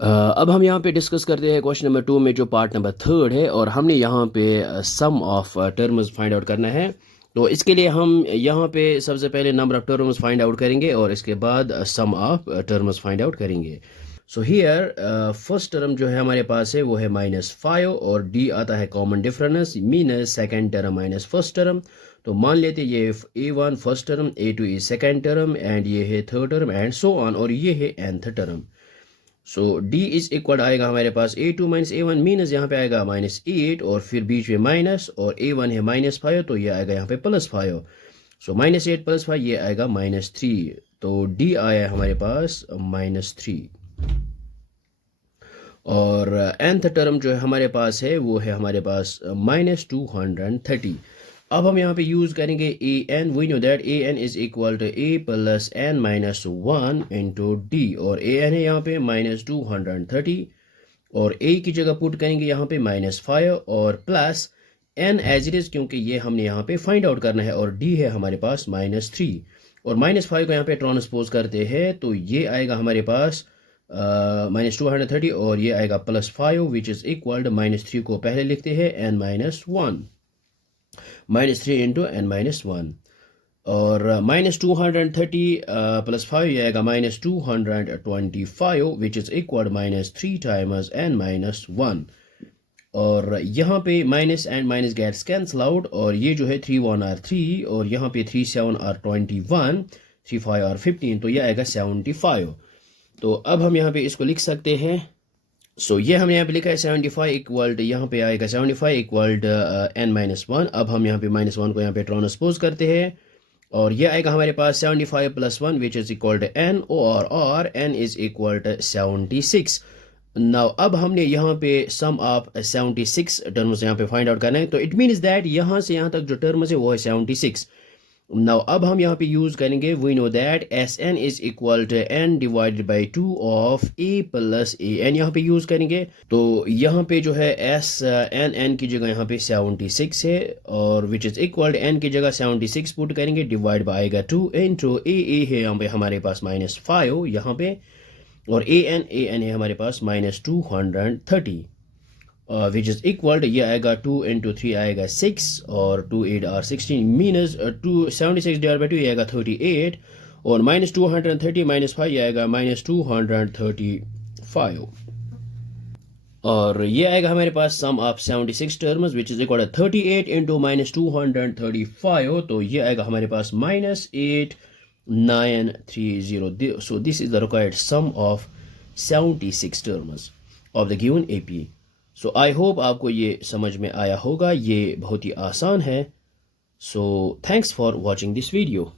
अब हम यहाँ पे डिस्कस करते हैं क्वेश्चन नंबर 2 में जो पार्ट नंबर 3 है और हमने यहाँ पे सम ऑफ टर्म्स फाइंड आउट करना है। तो इसके लिए हम यहाँ पे सबसे पहले number of terms find out करेंगे और इसके बाद सम ऑफ टर्म्स फाइंड आउट करेंगे। सो हियर फर्स्ट टर्म जो है हमारे पास है वो है -5 और डी आता है common difference मीनस second term minus first term. तो मान लेते ये A1 first term, A2 is second term and ये है third term and so on और ये है nth term. So D is equal आएगा हमारे पास A2 माइनस A1 मीनस यहाँ पे आएगा -8 और फिर बीच में माइनस और A1 है -5 तो ये आएगा यहाँ पे +5। सो -8 +5 ये आएगा -3। तो डी आया हमारे पास -3 और nth टर्म जो है हमारे पास है वो है हमारे पास -230। अब हम यहाँ पे यूज करेंगे an। We know that an is equal to a plus n minus 1 into D और an है यहाँ पे -230 और a की जगह पुट करेंगे यहाँ पे -5 और plus n as it is क्योंकि ये हमने यहाँ पे फाइंड आउट करना है और d है हमारे पास -3 और -5 को यहाँ पे ट्रांसपोज करते हैं तो ये आएगा हमारे पास -230 और ये आएगा +5 विच इज इक्वल टू -3 को पहले लिखते हैं n-1 -3 इंटू n-1 और -230 +5 ये आएगा -225 विच इज इक्वल -3 टाइम्स n-1 और यहाँ पे minus and minus gets cancel out और ये जो है 3 1 आर 3 और यहाँ पे 3 7 आर 21 3 5 आर 15 तो ये आएगा 75। तो अब हम यहाँ पे इसको लिख सकते हैं। सो ये हमने यहाँ पे लिखा है 75 इक्वल यहाँ पे आएगा 75 इक्वल n-1। अब हम यहाँ पे -1 को यहाँ पे ट्रांसपोज करते हैं और ये आएगा हमारे पास 75 + 1 which is equal to n और n is equal to 76। Now अब हमने यहाँ पे सम ऑफ 76 टर्म्स यहाँ पे फाइंड आउट करना है तो इट मीन्स दैट यहाँ से यहाँ तक जो टर्म्स है वो है 76। नाउ अब हम यहाँ पे यूज करेंगे we know that Sn is equal to n divided by 2 of a plus a n यहाँ पे यूज करेंगे। तो यहाँ पे जो है n की जगह यहाँ पे 76 है और which is equal to n की जगह 76 पुट करेंगे डिवाइड बाई आएगा 2 इंटू a है यहाँ पे हमारे पास -5 यहाँ पे और an है हमारे पास -230 विच इज इक्वल ये आएगा 2 इंटू 3 आएगा 6 और 2 8 आर 16 मीनस 276 डिवाइड बाई 2 ये आएगा 38 और -230 -5 ये आएगा -235 और ये आएगा हमारे पास sum of 76 terms which is equal to 38 into -235 तो ये आएगा हमारे पास -8930। So this is the required sum of 76 terms of the given AP। So I hope आपको ये समझ में आया होगा, ये बहुत ही आसान है। So thanks for watching this video.